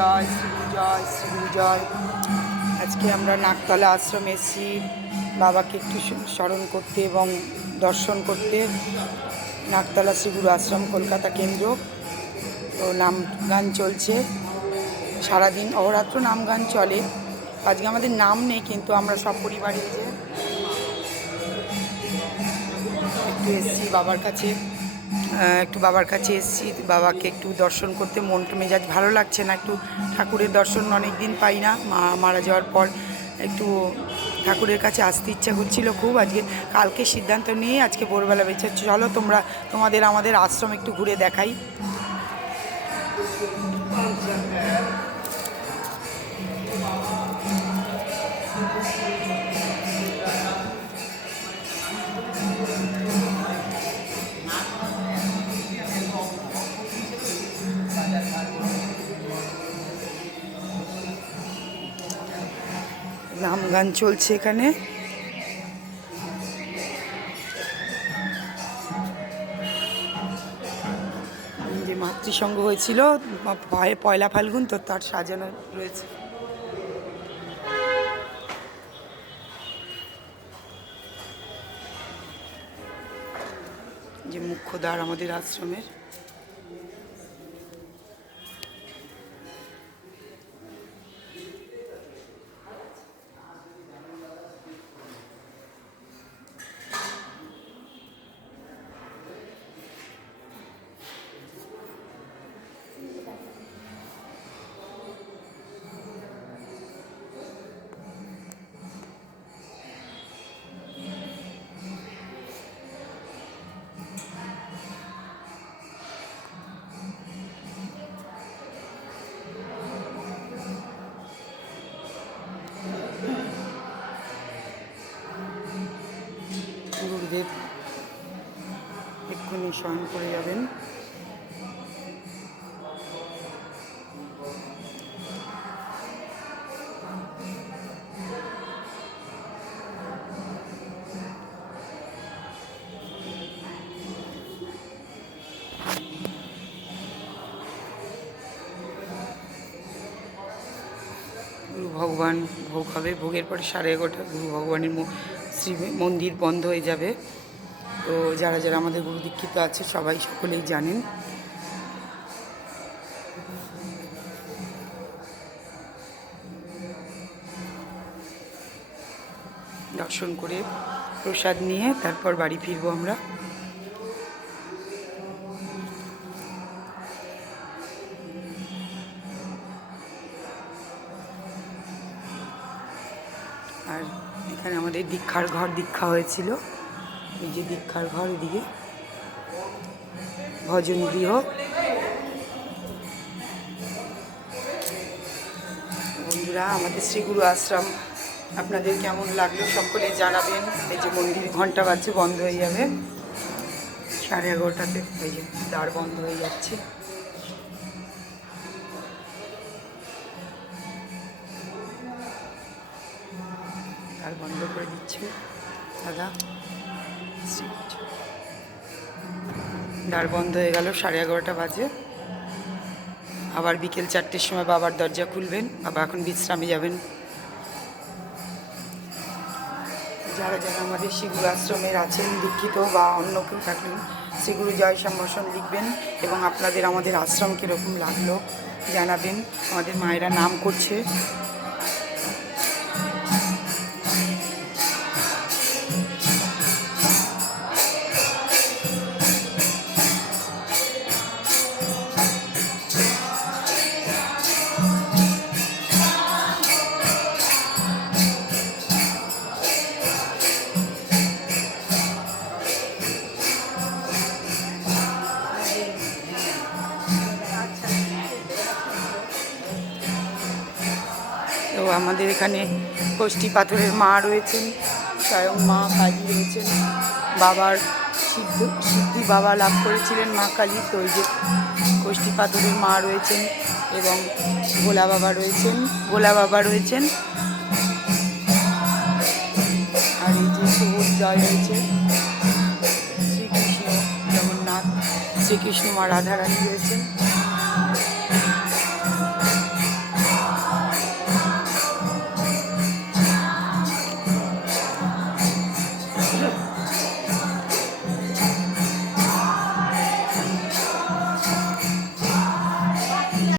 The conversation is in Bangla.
জয়, শ্রী জয়, শ্রী জয়। আজকে আমরা নাকতলা আশ্রমে এসেছি বাবাকে একটু স্মরণ করতে এবং দর্শন করতে। নাকতলা শ্রীগুরু আশ্রম, কলকাতা কেন্দ্র। তো নাম গান চলছে সারাদিন, অহরাত্র নাম গান চলে। আজকে আমাদের নাম নেই, কিন্তু আমরা সব পরিবারে যে একটু এসেছি বাবার কাছে, এসেছি বাবাকে একটু দর্শন করতে। মনটা মেজাজ ভালো লাগছে না, একটু ঠাকুরের দর্শন অনেক দিন পাই না, মা মারা যাওয়ার পর একটু ঠাকুরের কাছে আসতে ইচ্ছা করছিল খুব। আজকে কালকে সিদ্ধান্ত নিয়ে আজকে ভোরবেলা বেঁচে চলো তোমাদের আমাদের আশ্রম একটু ঘুরে দেখাই। নাম গান চলছে এখানে। যে মাতৃসংঘ হয়েছিল পয়লা ফাল্গুন, তো তার সাজানো রয়েছে। যে মুখ্য দ্বার আমাদের আশ্রমের। গুরুদেব এক্ষুনি শয়ন করে যাবেন। গুরু ভগবান ভোগ হবে, ভোগের পরে 11:30 গুরু ভগবানের শ্রী মন্দির বন্ধ হয়ে যাবে। তো যারা যারা আমাদের গুরু দীক্ষিত আছে সকলেই জানেন। দর্শন করে প্রসাদ নিয়ে তারপর বাড়ি ফিরবো আমরা। আর এখানে আমাদের দীক্ষা হয়েছিল, এই যে দীক্ষার ঘর, এদিকে ভজন গৃহ। বন্ধুরা, আমাদের শ্রীগুরু আশ্রম আপনাদের কেমন লাগলো সকলে জানাবেন। এই যে মন্দির ঘন্টা বাজছে, বন্ধ হয়ে যাবে 11:30-তে। এই যে দ্বার বন্ধ হয়ে যাচ্ছে। দ্বার বন্ধ করে দিচ্ছে দাদা। দ্বার বন্ধ হয়ে গেল, 11:30 বাজে। আবার বিকেল 4টের সময় বাবার দরজা খুলবেন। বাবা এখন বিশ্রামে যাবেন। যারা যারা আমাদের শ্রীগুরু আশ্রমের আছেন দীক্ষিত বা অন্য কেউ থাকলেন, শ্রীগুরু জয় সম্ভাষণ লিখবেন এবং আপনাদের আমাদের আশ্রম কীরকম লাগলো জানাবেন। আমাদের মায়েরা নাম করছে। তো আমাদের এখানে কষ্টি পাথরের মা রয়েছেন, স্বয়ং মা কালী রয়েছেন। বাবার সিদ্ধি বাবা লাভ করেছিলেন মা কালী। তো ওই যে কষ্টি পাথরের মা রয়েছেন এবং ভোলা বাবা রয়েছেন। আর এই যে সুবোধজয় রয়েছে, শ্রীকৃষ্ণ জগন্নাথ, শ্রীকৃষ্ণ মা রাধারানী রয়েছেন।